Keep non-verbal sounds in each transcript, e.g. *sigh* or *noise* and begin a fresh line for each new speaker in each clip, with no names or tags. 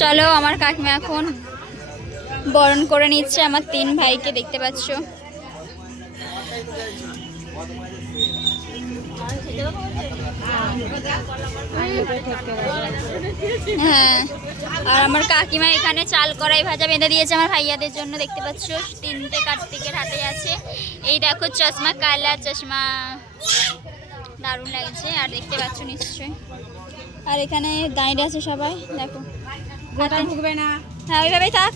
চলো, আমার কাকিমা এখন বরণ করে নিচ্ছে আমার তিন ভাইকে দেখতে পাচ্ছ। হ্যাঁ আর আমার কাকিমা এখানে চাল কড়াই ভাজা বেঁধে দিয়েছে আমার ভাইয়াদের জন্য, দেখতে পাচ্ছ? তিনটে কার্তিকের হাতে আছে। এই দেখো চশমা, কালা চশমা। দারুণ লাগছে, আর দেখতে পাচ্ছ নিশ্চয়ই। আর এখানে দাঁড়িয়ে আছে সবাই, দেখো।
ঢুকবে না।
হ্যাঁ ওইভাবেই থাক।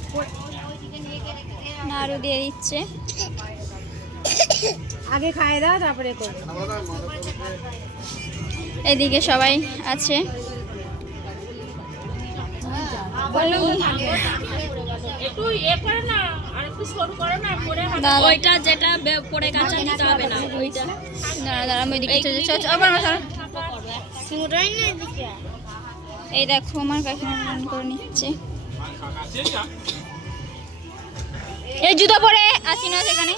নাড়ু দিয়ে দিচ্ছে।
আগে খাইয়ে দাও তারপরে
এদিকে সবাই আছে। দাঁড়া
ওইটা যেটা পরে কাঁচা দিতে হবে না ওইটা।
দাঁড়া দাঁড়া আমি ওইদিকে চলে যাচ্ছি আবার। এই দেখো, আমার কাকিমা রান করে নিচ্ছে। এই জুতো পরে আসি না সেখানে।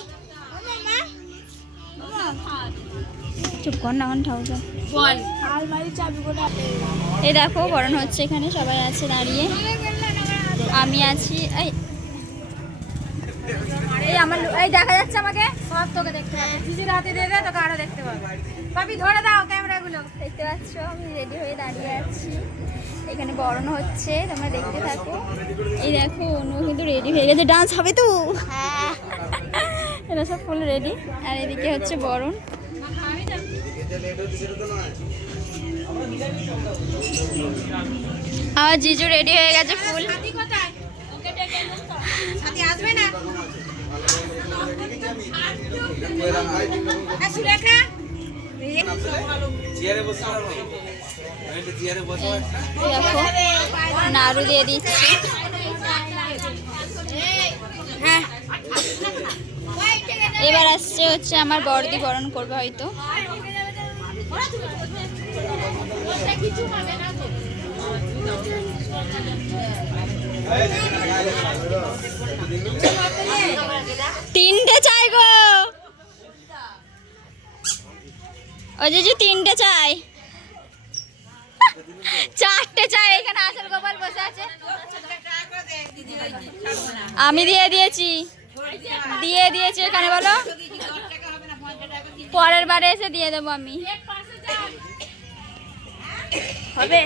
চুপ কর না এই দেখো বরণ হচ্ছে এখানে, সবাই আছে দাঁড়িয়ে। আমি আছি, এই এই আমার এই দেখা যাচ্ছে আমাকে?
সব তোকে দেখতে পাবে জিজির হাতে দিয়ে দে তোকে আরও দেখতে পাবে। পাপি ধরে দাও ক্যামেরাগুলো।
দেখতে পাচ্ছ? আমি রেডি হয়ে দাঁড়িয়ে আছি। এখানে বরণ হচ্ছে তোমরা দেখতে থাকো। এই দেখো অনু কিন্তু রেডি হয়ে গেছে। ডান্স হবে তো? *laughs* এরা সব ফুল রেডি আর এদিকে হচ্ছে বরণ। আমার জিজু রেডি হয়ে গেছে ফুল
আসবে না?
নাড়ু দিয়ে দিচ্ছি এবার আসছে হচ্ছে আমার বর্দি বরণ করবে হয়তো। *laughs* তিনটে চাই গো। ও জিজু তিনটে চাই। চারটে চাই এখানে আসল গোপাল বসে আছে। আমি দিয়ে দিয়েছি। দিয়ে দিয়েছি এখানে বলো। পরের বারে এসে দিয়ে দেবো আমি। হবে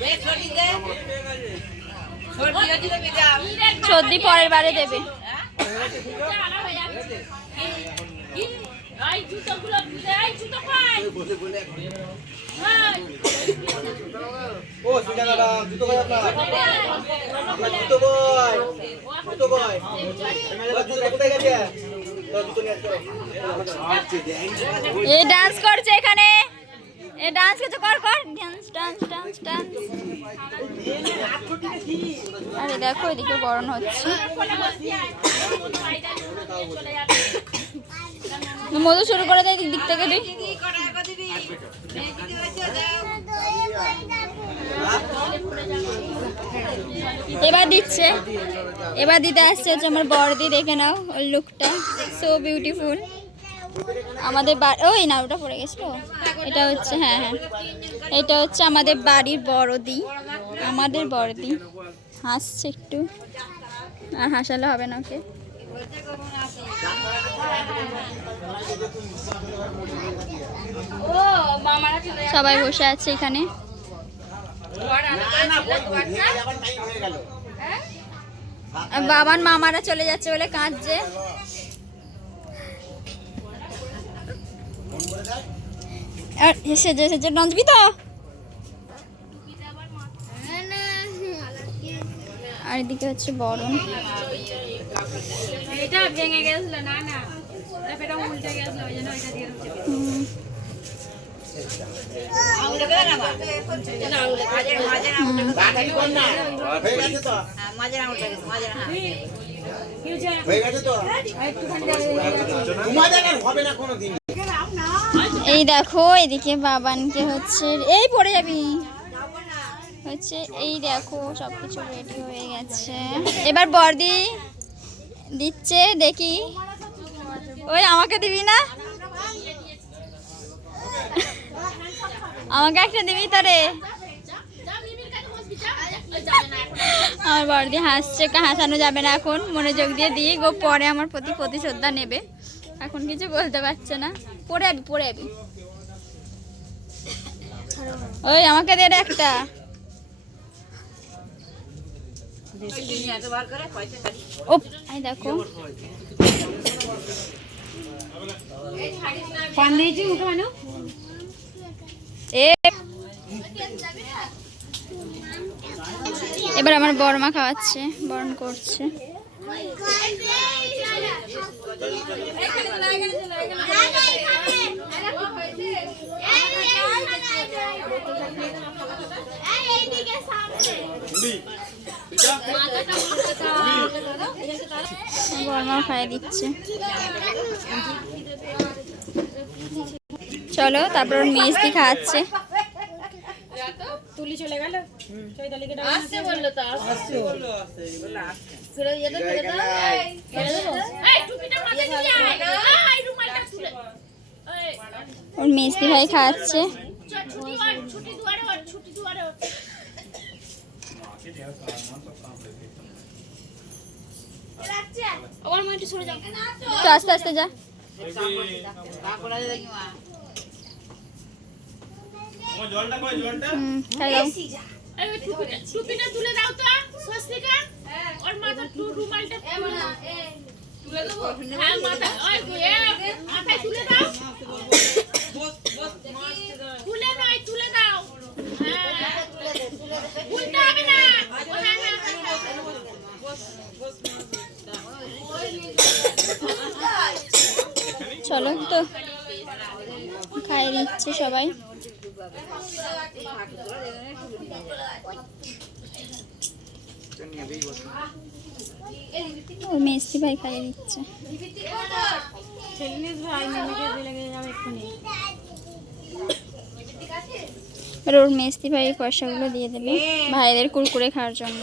সর্দি পরের বারে দেবে
এই জুতোগুলো ভিজে এই জুতো পাই
ও সুজা দাদা জুতো কই আপনার আপনার জুতো কই জুতো কই ওই জুতো কোথায় গেছে তো পরের নিয়ে আসো
এ ডান্স করছে এখানে। এ ডান্স করছে, কর কর। ডান্স ডান্স ডান্স ডান্স আরে দেখো, এদিকে বরণ হচ্ছে। মধু শুরু করে দেয় দিক থেকে দিই এবার দিচ্ছে। এবার দিতে আসছে হচ্ছে আমার বড়দি, দেখে নাও ওর লুকটা সো বিউটিফুল আমাদের ওই না, ওটা পড়ে গেছিল এটা হচ্ছে হ্যাঁ হ্যাঁ। এটা হচ্ছে আমাদের বাড়ির বড়দি। আমাদের বড়দি। হাসছে একটু। আর হাসালে হবে না ওকে। সবাই বসে আছে এখানে। বাবার মামারা চলে যাচ্ছে বলে কাঁদছে। সেজে সেজে নাচবি তো আর এদিকে হচ্ছে বরণ।
এটা ভেঙে গেছিল না না। এটা উল্টে গেছিল ওই জন্য ওইটা দিয়ে
হয়ে গেছে তো? গেছে তো? ঘুমা হবে না কোনো দিন
এই দেখো, এদিকে বাবানকে হচ্ছে, এই পড়ে যাবি। হচ্ছে এই দেখো সব কিছু রেডি হয়ে গেছে। এবার বর্দি দিচ্ছে, দেখি। ওই আমাকে দিবি না? আমাকে একটা দিবি তো রে।
যা মিমির কাছে বসবি যা ওই যাবে না এখন
আমার বড়দি হাসছে হাসানো যাবে না এখন। মনোযোগ দিয়ে দিয়ে গো, পরে আমার প্রতি প্রতিশ্রদ্ধা নেবে। এখন কিছু বলতে পারছে না। পরে আবি পরে আবি। ওই আমাকে দে একটা। ও এই দেখো। এ এবার আমার বড়মা খাওয়াচ্ছে বরণ করছে। বর্মা খাইয়ে দিচ্ছে চলো তারপর মেজদি খাওয়াচ্ছে
তুলি চলে গেল।
আসছে বলল তো আসছে। এই টুপিটা মাথায় দিয়ে আয় এই রুমালটা তুলে। এই।
ওর মেজদি ভাই খাওয়াচ্ছে
চ, ছুটি ওর ছুটি দুয়ারে ওর ছুটি দুয়ারে ওর।
আস্তে আস্তে যা। দাও
টুপিটা টুপিটা তুলে দাও তো স্বস্তিকা। ওর মাথা টু রুমালটা তুলে দেবো? হ্যাঁ মাথা ওই এ, মাথায় তুলে দাও। তুলে নয় তুলে দাও। হ্যাঁ। তুলতে হবে না। হ্যাঁ, হ্যাঁ, হ্যাঁ।
চলো তো। খাইয়ে দিচ্ছে সবাই। ও মেস্তি ভাই খাইয়ে দিচ্ছে। ওর মেজদি ভাই পয়সাগুলো দিয়ে দেবে ভাইদের কুরকুরে খাওয়ার জন্য।